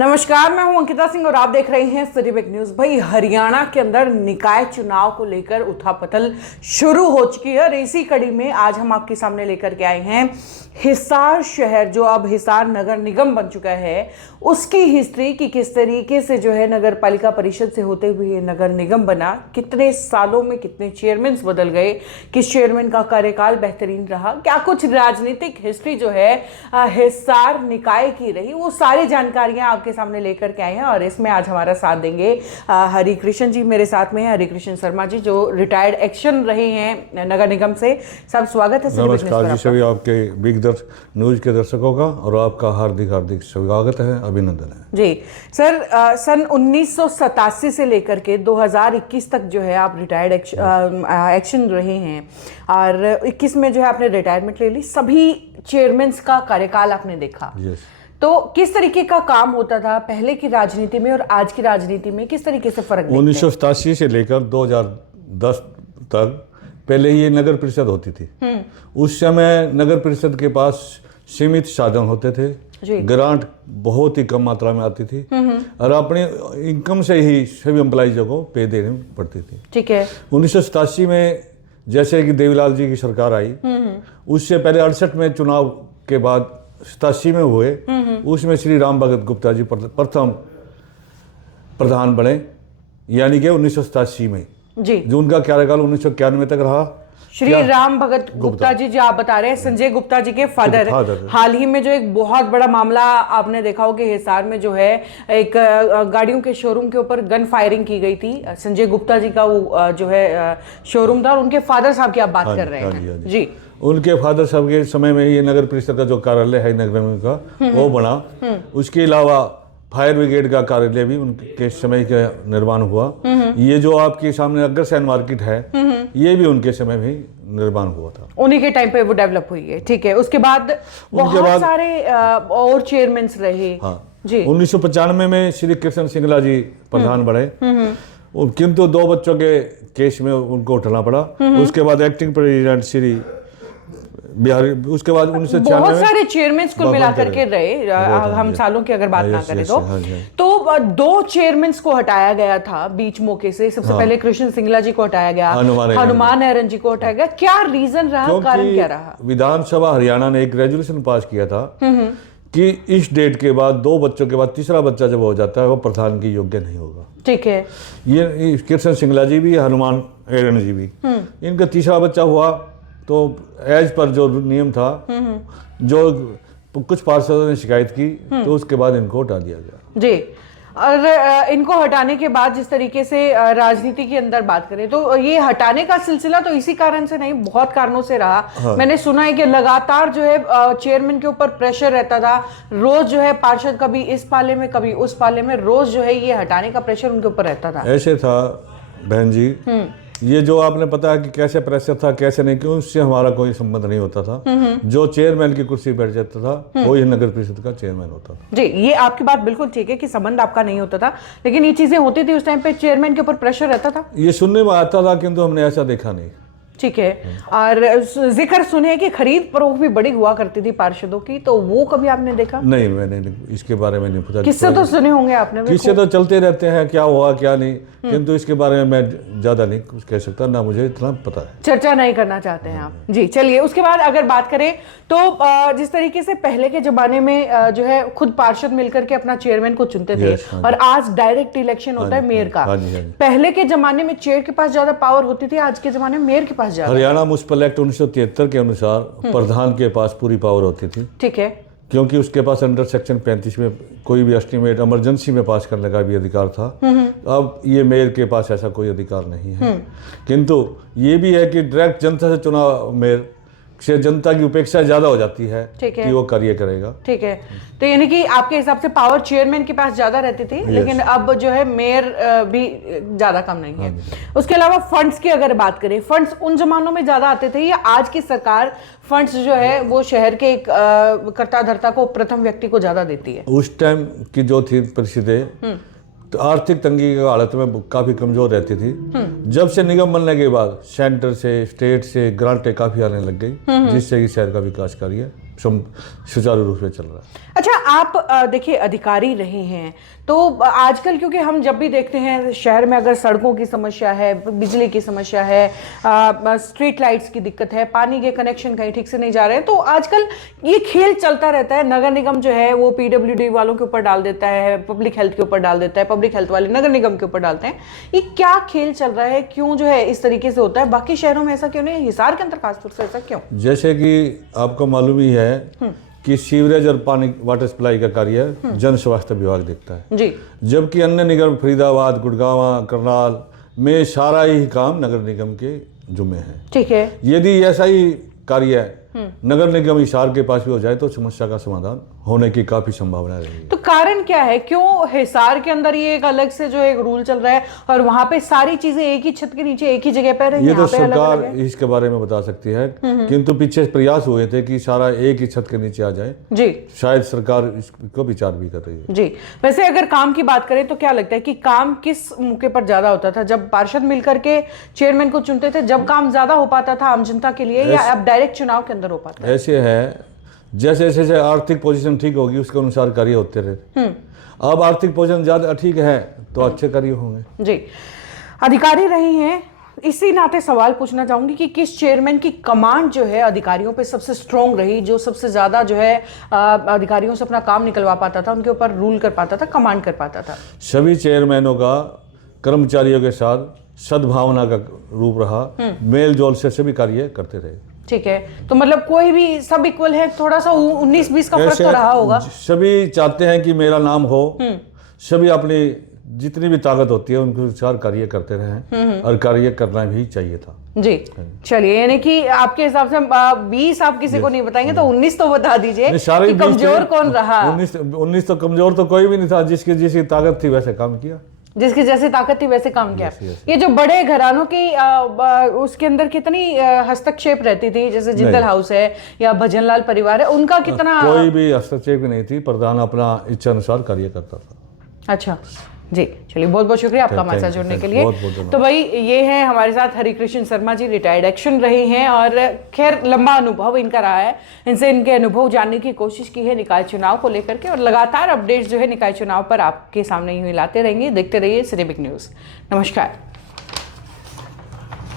नमस्कार, मैं हूं अंकिता सिंह और आप देख रहे हैं सिटी बिग न्यूज। भाई, हरियाणा के अंदर निकाय चुनाव को लेकर उथापथल शुरू हो चुकी है और इसी कड़ी में आज हम आपके सामने लेकर के आए हैं हिसार शहर, जो अब हिसार नगर निगम बन चुका है, उसकी हिस्ट्री कि किस तरीके से जो है नगर पालिका परिषद से होते हुए ये नगर निगम बना, कितने सालों में कितने चेयरमैन बदल गए, किस चेयरमैन का कार्यकाल बेहतरीन रहा, क्या कुछ राजनीतिक हिस्ट्री जो है हिसार निकाय की रही, वो सारी जानकारियां आपके सामने लेकर के आए हैं। और इसमें आज हमारा साथ देंगे हरिकृष्ण जी, मेरे साथ में है हरिकृष्ण शर्मा जी, जो रिटायर्ड एक्शन रहे हैं नगर निगम से। सब स्वागत है। नमस्कार जी, सभी आपके बिग न्यूज के दर्शकों का और आपका हार्दिक हार्दिक स्वागत है, अभिनंदन है जी। सर, सन 1987 से लेकर के 2021 तक जो है आप रिटायर्ड एक्शन रहे हैं और 21 में जो है आपने रिटायरमेंट ले ली। सभी चेयरमैन का कार्यकाल आपने देखा। तो किस तरीके का काम होता था पहले की राजनीति में और आज की राजनीति में, किस तरीके से फर्क? 1987 से लेकर 2010 तक पहले ये नगर परिषद होती थी। उस समय नगर परिषद के पास सीमित साधन होते थे, ग्रांट बहुत ही कम मात्रा में आती थी और अपने इनकम से ही सभी एम्प्लॉइजों को पे देनी पड़ती थी। ठीक है। 1987 में जैसे कि देवीलाल जी की सरकार आई, उससे पहले 68 में चुनाव के बाद 87 में हुए, उसमें श्री राम भगत गुप्ता जी प्रथम प्रधान बने, यानी कि 1987 में जी, जो उनका कार्यकाल 1991 तक रहा। श्री राम भगत गुप्ता जी जो आप बता रहे हैं, संजय गुप्ता जी के फादर। हाल ही में जो एक बहुत बड़ा मामला आपने देखा हो कि हिसार में जो है एक गाड़ियों के शोरूम के ऊपर गन फायरिंग की गई थी। संजय गुप्ता जी का वो जो है शोरूम था और उनके फादर साहब की आप बात कर रहे हैं जी। उनके फादर साहब के समय में ये नगर परिषद का जो कार्यालय है नगर निगम का वो बना। उसके अलावा फायर ब्रिगेड का कार्यालय भी उनके समय का निर्माण हुआ। ये जो आपके सामने अग्रसेन मार्केट है, ये भी उनके समय में निर्माण हुआ था, उन्हीं के टाइम पे वो डेवलप हुई है। ठीक है। उसके बाद बहुत सारे और चेयरमैन रहे। हाँ जी। 1995 में श्री कृष्ण सिंगला जी प्रधान बने, किंतु 2 बच्चों के केस में उनको उठना पड़ा। उसके बाद एक्टिंग प्रेसिडेंट श्री बिहारी, उसके बाद 1996 बहुत सारे चेयरमैन को मिला करके रहे। हम सालों की अगर बात ना करें तो 2 चेयरमैन को हटाया गया था बीच मौके से। सबसे पहले कृष्ण सिंगला जी को हटाया गया, हनुमान एरन जी को हटाया गया। क्या रीजन रहा, कारण क्या रहा? विधानसभा हरियाणा ने एक रेजोल्यूशन पास किया था कि इस डेट के बाद 2 बच्चों के बाद तीसरा बच्चा जब हो जाता है वो प्रधान की योग्य नहीं होगा। ठीक है। ये कृष्ण सिंगला जी भी, हनुमान एरन जी भी, इनका तीसरा बच्चा हुआ तो एज पर जो नियम था, जो कुछ पार्षदों ने शिकायत की तो उसके बाद इनको हटा दिया गया जी। और इनको हटाने के बाद जिस तरीके से राजनीति के अंदर बात करें तो ये हटाने का सिलसिला तो इसी कारण से नहीं, बहुत कारणों से रहा। हाँ। मैंने सुना है कि लगातार जो है चेयरमैन के ऊपर प्रेशर रहता था। रोज जो है पार्षद कभी इस पाले में कभी उस पाले में, रोज जो है ये हटाने का प्रेशर उनके ऊपर रहता था। ऐसे था बहन जी, ये जो आपने पता है कि कैसे प्रेशर था कैसे नहीं, क्यों, उससे हमारा कोई संबंध नहीं होता था। जो चेयरमैन की कुर्सी बैठ जाता था वो ही नगर परिषद का चेयरमैन होता था जी। ये आपकी बात बिल्कुल ठीक है कि संबंध आपका नहीं होता था, लेकिन ये चीजें होती थी उस टाइम पे, चेयरमैन के ऊपर प्रेशर रहता था। ये सुनने में आता था किंतु हमने ऐसा देखा नहीं। ठीक है। और जिक्र सुने कि खरीद फरोख्त भी बड़ी हुआ करती थी पार्षदों की, तो वो कभी आपने देखा? नहीं, मैंने इसके बारे में नहीं पता। किससे तो सुने होंगे आपने? किससे तो चलते रहते हैं क्या हुआ क्या नहीं, किंतु इसके बारे में मैं ज्यादा नहीं कुछ कह सकता, ना मुझे इतना पता है। चर्चा नहीं करना चाहते हैं आप जी। चलिए, उसके बाद अगर बात करें तो जिस तरीके से पहले के जमाने में जो है खुद पार्षद मिलकर के अपना चेयरमैन को चुनते थे और आज डायरेक्ट इलेक्शन होता है मेयर का। पहले के जमाने में चेयर के पास ज्यादा पावर होती थी, आज के जमाने में मेयर के पास ज्यादा। हरियाणा म्युनिसिपल एक्ट 1973 के अनुसार प्रधान के पास पूरी पावर होती थी। ठीक है। क्योंकि उसके पास अंडर सेक्शन 35 में कोई भी एस्टीमेट इमरजेंसी में पास करने का भी अधिकार था। अब ये मेयर के पास ऐसा कोई अधिकार नहीं है, किंतु ये भी है कि डायरेक्ट जनता से चुना मेयर से जनता की उपेक्षा ज्यादा हो जाती है कि वो कार्य करेगा। ठीक है। तो यानी कि आपके हिसाब से पावर चेयरमैन के पास ज्यादा रहती थी, लेकिन अब जो है मेयर भी ज्यादा कम नहीं है। उसके अलावा फंड्स की अगर बात करें, फंड्स उन जमानों में ज्यादा आते थे या आज की सरकार फंड्स जो है वो शहर के एक कर्ता धर्ता को, प्रथम व्यक्ति को ज्यादा देती है? उस टाइम की जो थी परिस्थिति, तो आर्थिक तंगी की हालत में काफ़ी कमज़ोर रहती थी। जब से निगम बनने के बाद सेंटर से, स्टेट से ग्रांटें काफ़ी आने लग गई, जिससे कि शहर का विकास कार्य सुचारू रूप से चल रहा है। अच्छा, आप देखिए अधिकारी रहे हैं तो आजकल क्योंकि हम जब भी देखते हैं शहर में अगर सड़कों की समस्या है, बिजली की समस्या है, स्ट्रीट लाइट्स की दिक्कत है, पानी के कनेक्शन कहीं ठीक से नहीं जा रहे हैं, तो आजकल ये खेल चलता रहता है। नगर निगम जो है वो पीडब्ल्यूडी वालों के ऊपर डाल देता है, पब्लिक हेल्थ के ऊपर डाल देता है, पब्लिक हेल्थ वाले नगर निगम के ऊपर डालते हैं। ये क्या खेल चल रहा है, क्यों जो है इस तरीके से होता है? बाकी शहरों में ऐसा क्यों नहीं है, हिसार के अंदर खासतौर से ऐसा क्यों? जैसे कि आपको मालूम ही है कि सीवरेज और पानी वाटर सप्लाई का कार्य जन स्वास्थ्य विभाग देखता है जी, जबकि अन्य निगम फरीदाबाद, गुड़गांव, करनाल में सारा ही काम नगर निगम के जुम्मे है। ठीक है। यदि ऐसा ही कार्य नगर निगम हिसार के पास भी हो जाए तो समस्या का समाधान होने की काफी संभावना रहेगी। तो कारण क्या है, क्यों हिसार के अंदर ये एक अलग से जो एक रूल चल रहा है और वहां पे सारी चीजें एक ही छत के नीचे एक ही जगह पर है? ये तो सरकार इसके बारे में बता सकती है, किंतु पीछे प्रयास हुए थे कि सारा एक ही छत के नीचे आ जाए जी। शायद सरकार इसको विचार भी कर रही है जी। वैसे अगर काम की बात करें तो क्या लगता है कि काम किस मौके पर ज्यादा होता था? जब पार्षद मिलकर के चेयरमैन को चुनते थे, जब काम ज्यादा हो पाता था आम जनता के लिए, या अब डायरेक्ट चुनाव के अंदर हो पाता है? ऐसे है जैसे जैसे आर्थिक पोजीशन ठीक होगी उसके अनुसार कार्य होते रहते। अब आर्थिक पोजीशन ज्यादा ठीक है तो अच्छे कार्य होंगे जी। अधिकारी रही हैं, इसी नाते सवाल पूछना चाहूंगी कि किस चेयरमैन की कमांड जो है अधिकारियों पे सबसे स्ट्रॉन्ग रही, जो सबसे ज्यादा जो है अधिकारियों से अपना काम निकलवा पाता था, उनके ऊपर रूल कर पाता था, कमांड कर पाता था? सभी चेयरमैनों का कर्मचारियों के साथ सद्भावना का रूप रहा, मेल जोल से सभी कार्य करते रहे। ठीक है, तो मतलब कोई भी सब इक्वल है, थोड़ा सा 19-20 का फर्क तो रहा होगा। सभी चाहते हैं कि मेरा नाम हो, सभी अपनी जितनी भी ताकत होती है उनके अनुसार कार्य करते रहे और कार्य करना भी चाहिए था जी। चलिए, यानी कि आपके हिसाब से 20 आप किसी को नहीं बताएंगे तो 19 तो बता दीजिए कि कमजोर कौन रहा? 19 तो कमजोर तो कोई भी नहीं था, जिसकी ताकत थी वैसे काम किया, जिसकी जैसी ताकत थी वैसे काम किया। ये जो बड़े घरानों की उसके अंदर कितनी हस्तक्षेप रहती थी, जैसे जिंदल हाउस है या भजनलाल परिवार है, उनका कितना? कोई भी हस्तक्षेप नहीं थी, प्रधान अपना इच्छा अनुसार कार्य करता था। अच्छा जी, चलिए बहुत बहुत शुक्रिया आपका हमारे साथ जुड़ने के लिए। तो भाई ये है हमारे साथ हरिकृष्ण शर्मा जी, रिटायर्ड एक्शन रहे हैं और खैर लंबा अनुभव इनका रहा है। इनसे इनके अनुभव जानने की कोशिश की है निकाय चुनाव को लेकर के, और लगातार अपडेट्स जो है निकाय चुनाव पर आपके सामने ही लाते रहेंगे। देखते रहिए सिटी बिग न्यूज़। नमस्कार।